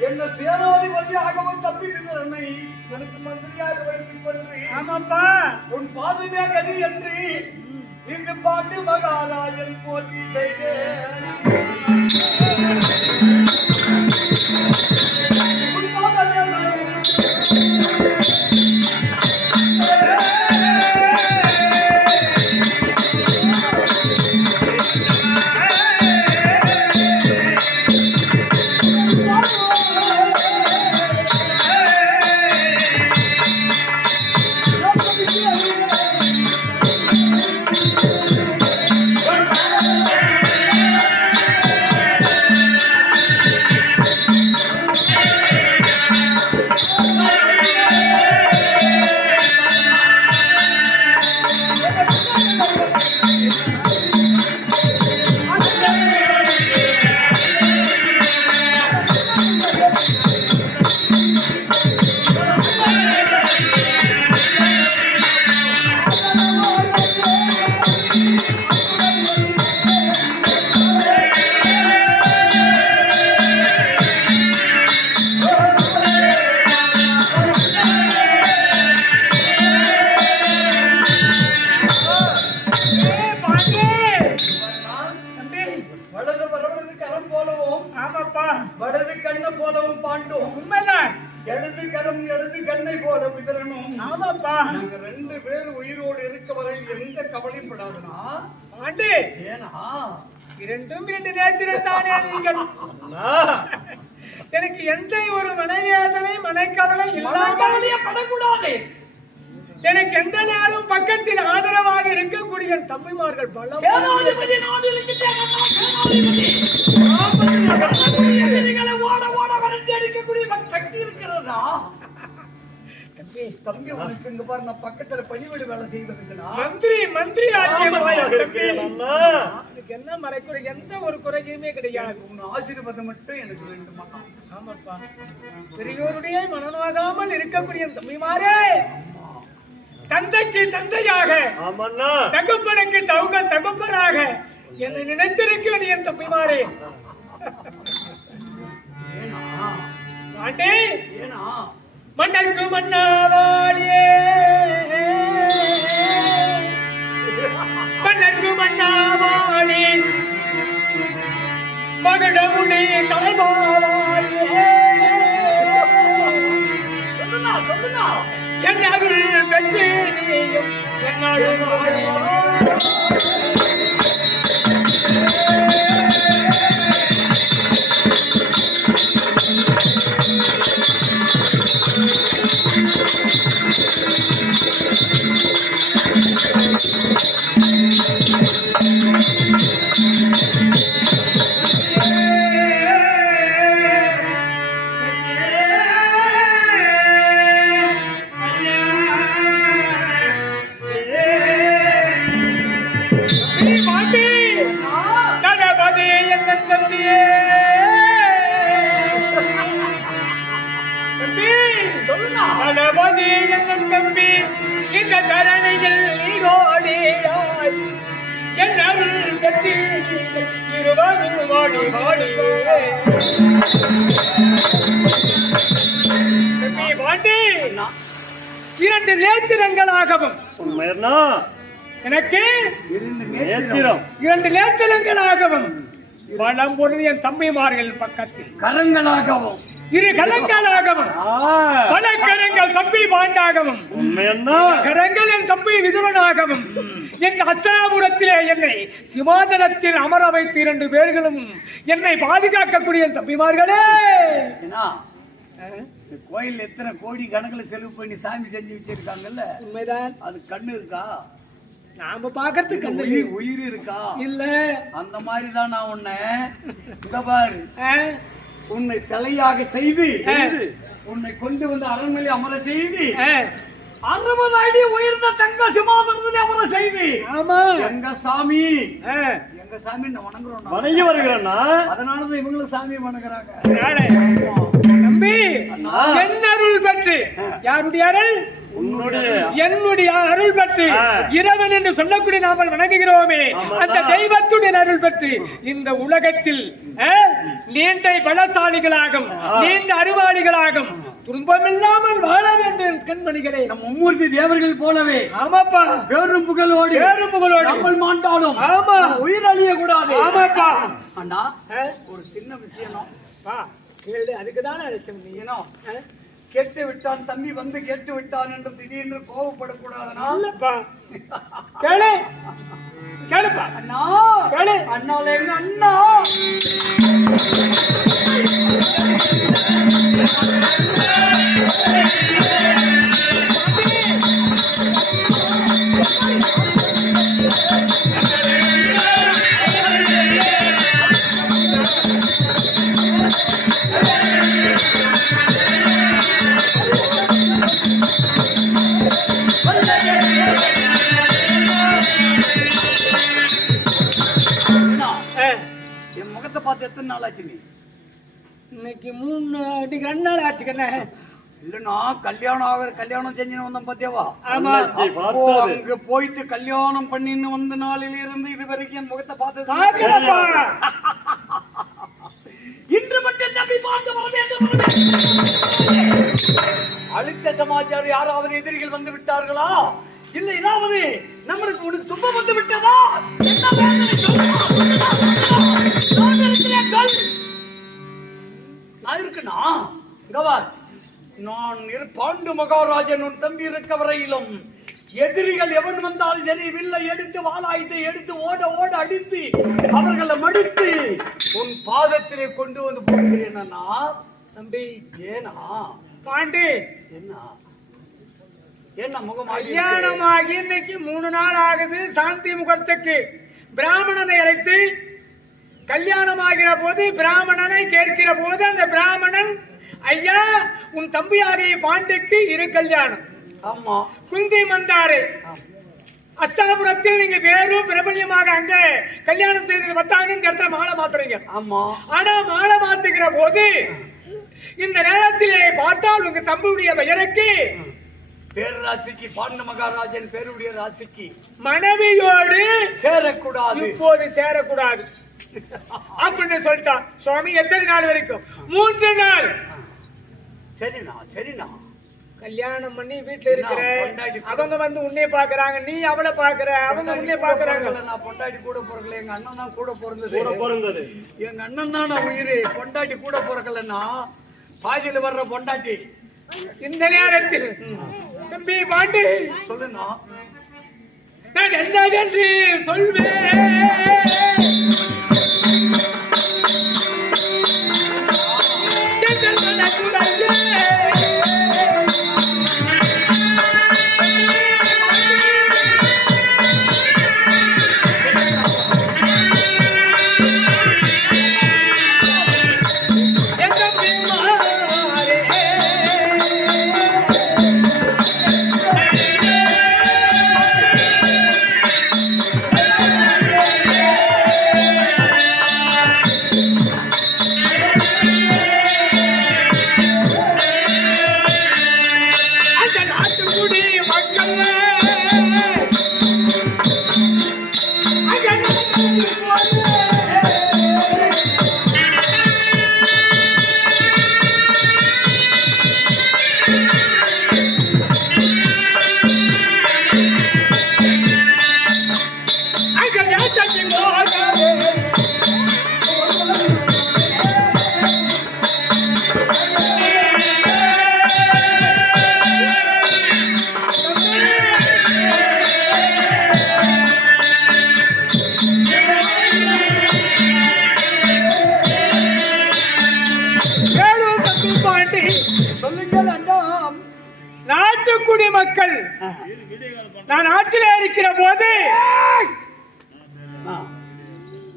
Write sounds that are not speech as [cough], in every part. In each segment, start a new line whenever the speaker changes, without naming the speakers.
என்ன சேனாதிபதியாகவும் தப்பிட்டு என்னை? எனக்கு மந்திரியாக வைத்துக் கொண்டு
ஆமாப்பா.
உன் பாதமே கதி என்று இங்கு பாட்டு மகாராஜன் போட்டி செய்தேன்.
நீங்கள் எனக்கு எந்த ஒரு மனவேதனை மனக்கவலை இல்லாமல்
படக்கூடாது.
எனக்கு எந்த நேரம் பக்கத்தில் ஆதரவாக இருக்கக்கூடிய தம்பிமார்கள் பல
சேனாதிபதி நாடு இருக்கின்றேன் எதிரிகளை ஓட ஓட விரட்டி அடிக்கக்கூடிய மக் சக்தி இருக்கிறதா
தம்பி
உனக்கு இங்க பாரு நான் பக்கத்துல பணிவிட வேலை செய்வதுக்குன்னா
மந்திரி மந்திரி எனக்கு என்ன மறைக்குறை எந்த ஒரு குறையுமே கிடையாது.
உன் ஆசீர்வாதம் மட்டும் எனக்கு வேண்டுமா?
ஆமாப்பா. பெரியோருடைய மனமாகாமல் இருக்கக்கூடிய தம்பிமாரே தந்தைக்கு தந்தையாக தகப்பனுக்கு தகுந்த தகப்பனாக என்னை நினைத்திருக்கிறேன் என் தம்பிமாரே.
ஏனா
பாண்டே
ஏனா
மன்னர்க்கு மன்னாவாளியே மன்னர்க்கு மன்னாவாளி மகிழமுடி
சொல்லுனா
என் அருள் பெற்று நீயும் என்னாடு பாட்டி தம்பி இந்த தரணியில் நீரோடியாய் என் அருள் கட்டி வாடி வாடியே பாட்டி இரண்டு நேத்திரங்களாகவும்.
உண்மையண்ணா
எனக்கு இரண்டு நேத்திரங்களாகவும். வளம் பொழுது என் தம்பிமார்கள் பக்கத்தில்.
கரங்களாகவும்.
இரு கலங்களாகவும் பல கரங்கள் தம்பி பாண்டாகவும்
உண்மையண்ணா
கரங்கள் என் தம்பி விதுரனாகவும் என் அச்சாபுரத்திலே என்னை சிவாதனத்தில் அமர வைத்து இரண்டு பேர்களும் என்னை பாதுகாக்கக்கூடிய தம்பிமார்களே.
இந்த கோயில் எத்தனை கோடி கணக்குல செலவு பண்ணி சாமி செஞ்சு வச்சிருக்காங்கல்ல?
உண்மைதான்.
அது கண்ணு இருக்கா?
நாம பாக்கிறதுக்கு கண்ணு
உயிர் உயிர் இருக்கா?
இல்ல.
அந்த மாதிரி தான் நான் உன்னை. இங்க பாரு. உன்னை சிலையாக செய்து. உன்னை கொண்டு வந்து அரண்மனை அமர செய்து அறுபது அடி உயர்ந்த தங்க சிமாதனத்தில் அமர செய்து.
ஆமா.
எங்க சாமி? எங்க சாமி நான் வணங்குறோம்.
வணங்கி வருகிறேன்னா?
அதனாலதான் இவங்களும் சாமி வணங்குறாங்க.
தம்பி என் அருள் பெற்று. யாருடைய அருள்? என்னுடைய அருள் பெற்று. இறைவன் என்று சொல்லக்கூடிய நாமல் வணங்குகிறோமே. அந்த தெய்வத்துடைய அருள் பெற்று இந்த உலகத்தில் நீண்ட பலசாலிகளாகும் நீண்ட அறிவாளிகளாகும் துன்பமில்லாமல் வாழ வேண்டும் கண்மணிகளே.
நம் மும்மூர்த்தி தேவர்கள் போலவே
ஆமாப்பா.
பேரும் புகழோடு
பேரும் புகழோடு.
நம்மள் மாண்டாலும்
ஆமா.
உயிர் அழிய கூடாது
ஆமாப்பா.
அண்ணா ஒரு சின்ன விஷயம்
பா, கேளு, அதுக்குதானே அழைச்சோம் நீ?
கேட்டு விட்டான் தம்பி வந்து கேட்டு விட்டான் என்று திடீர்னு கோபப்படக்கூடாதுனா
கேளு. கேளுப்பா.
அண்ணா.
கேளு.
அண்ணால அண்ணா அண்ணா, முகத்தை பார்த்து எத்தனை நாள் ஆச்சு நீ?
இன்னைக்கு மூணு இன்னைக்கு ரெண்டு நாள் ஆச்சுக்கண்ணே
இல்லைண்ணா கல்யாணம் ஆகிற கல்யாணம் செஞ்சுன்னு வந்தோம் பாத்தியாவா? அங்க போயிட்டு கல்யாணம் பண்ணின்னு வந்த நாளில இருந்து இது வரைக்கும் என் முகத்தை பார்த்தது
பாக்கலப்பா [laughs]
இன்று மட்டும் தம்பி பார்த்து வேண்டும். அழுத்த சமாச்சாரம் யாராவது எதிரிகள் வந்து விட்டார்களா? இல்லை ஏதாவது நம்மளுக்கு ஒரு துன்பம் வந்து விட்டதா என்ன. நான் இருக்கிறேன், சொல். நான் இருக்குண்ணா இங்க வா. நான் இரு பாண்டு மகாராஜன் உன் தம்பி இருக்க வரையிலும் எதிரிகள் எவன் வந்தால் சரி வில்லை எடுத்து வாளாயத்தை எடுத்து ஓட ஓட அடித்து அவர்களை மடித்து உன் பாதத்திலே கொண்டு வந்து போகிறேன் தம்பி ஏனா
பாண்டி
என்ன என்ன இருக்கு?
கல்யாணமாகி இன்னைக்கு மூணு நாள் ஆகுது சாந்தி முகூர்த்தத்துக்கு பிராமணனை அழைத்து கல்யாணமாகிற போது பிராமணனை கேட்கிற போது அந்த பிராமணன் ஐயா உன் தம்பியாகிய பாண்டிக்கு இரு கல்யாணம்.
ஆமா.
குந்தி மந்தாரு அஸ்தாபுரத்தில் நீங்க வேறும் பிரபல்யமாக அங்க கல்யாணம் செய்தது பத்தாங்க இந்த இடத்துல மாலை மாத்துறீங்க.
ஆமா.
ஆனா மாலை மாத்துகிற போது இந்த நேரத்திலே பார்த்தால் உங்க தம்பியுடைய பெயருக்கு
பேரராசிக்கு பாண்ட மகாராஜன் பேருடைய ராசிக்கு
மனைவியோடு
சேரக்கூடாது.
இப்போது சேரக்கூடாது. அப்படின்னு சொல்லிட்டான் சுவாமி எத்தனை நாள் வரைக்கும்? மூன்று நாள்.
சரிண்ணா சரிண்ணா.
கல்யாணம் பண்ணி வீட்டுல இருக்கிற
கூட-
அவங்க வந்து உன்னை பாக்குறாங்க நீ அவளை பாக்குற அவங்க உன்னை பாக்குறாங்க
நான் பொண்டாட்டி கூட பிறக்கல எங்க அண்ணன் தான் கூட பிறந்தது.
பிறந்தது.
எங்க அண்ணன் தான் நான் உயிர் பொண்டாட்டி கூட பிறக்கலன்னா பாதியில வர்ற பொண்டாட்டி.
இந்த நேரத்தில் தம்பி பாண்டி
சொல்லுங்க.
நான் என்னவென்று சொல்வேன்?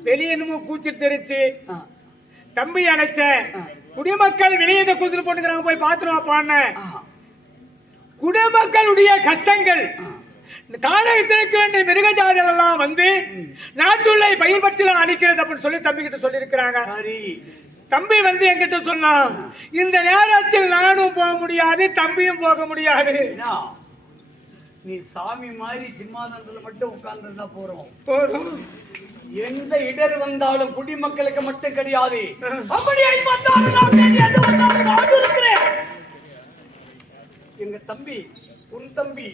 வெளியே என்னமோ கூச்சல் தெரிச்சு. தம்பி அணைச்ச. குடிமக்கள் வெளியே இந்த கூச்சல் போட்டுக்கிறாங்க போய் வாப்பான்னு
ஆ,
குடிமக்களுடைய கஷ்டங்கள். இந்த காலகத்திற்கு வேண்டிய மிருக ஜாதிகள் எல்லாம் வந்து நாட்டுள்ள பயிர் பச்சலாம் அடிக்கிறது அப்படின்னு சொல்லி தம்பி கிட்ட சொல்லியிருக்கிறாங்க. தம்பி வந்து என்கிட்ட சொன்னான் இந்த நேரத்தில் நானும் போக முடியாது தம்பியும் போக முடியாது.
நீ சாமி மாதிரி சிம்மாசனத்துல மட்டும் உட்கார்ந்துருந்தா போறோம்.
போதும்.
எந்த இடர் வந்தாலும் குடிமக்களுக்கு மட்டும் கிடையாது. எங்க தம்பி உன் தம்பி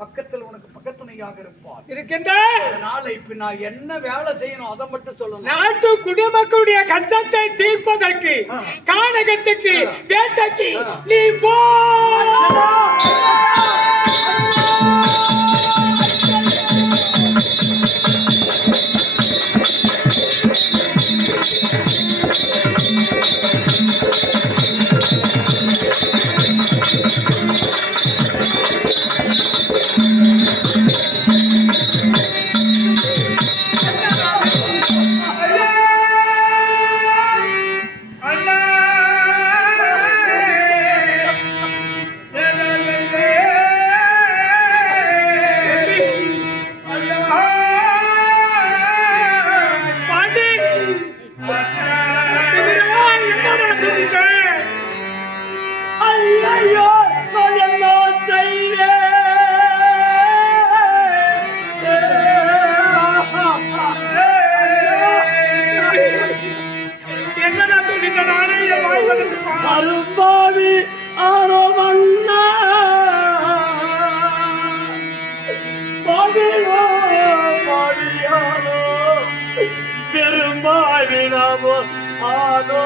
பக்கத்தில் உனக்கு பக்கத்துணையாக இருப்பார்
இருக்கின்ற
அதனால இப்ப நான் என்ன வேலை செய்யணும் அதை மட்டும் சொல்லணும்.
நாட்டு குடிமக்களுடைய கஷ்டத்தை தீர்ப்பதற்கு கானகத்துக்கு வேட்டைக்கு நீ போ.
அரும்பாவி ஆனோ மன்னா. பாவிலோ பாவியானோ பெரும்பாவி நாமோ ஆனோ.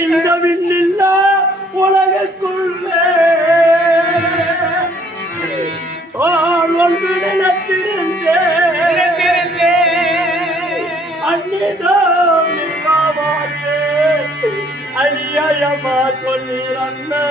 இந்த விண்ணில்லா உலகக்குள்ளே அன்னிதான் அழியமா சொல்லி அண்ணா.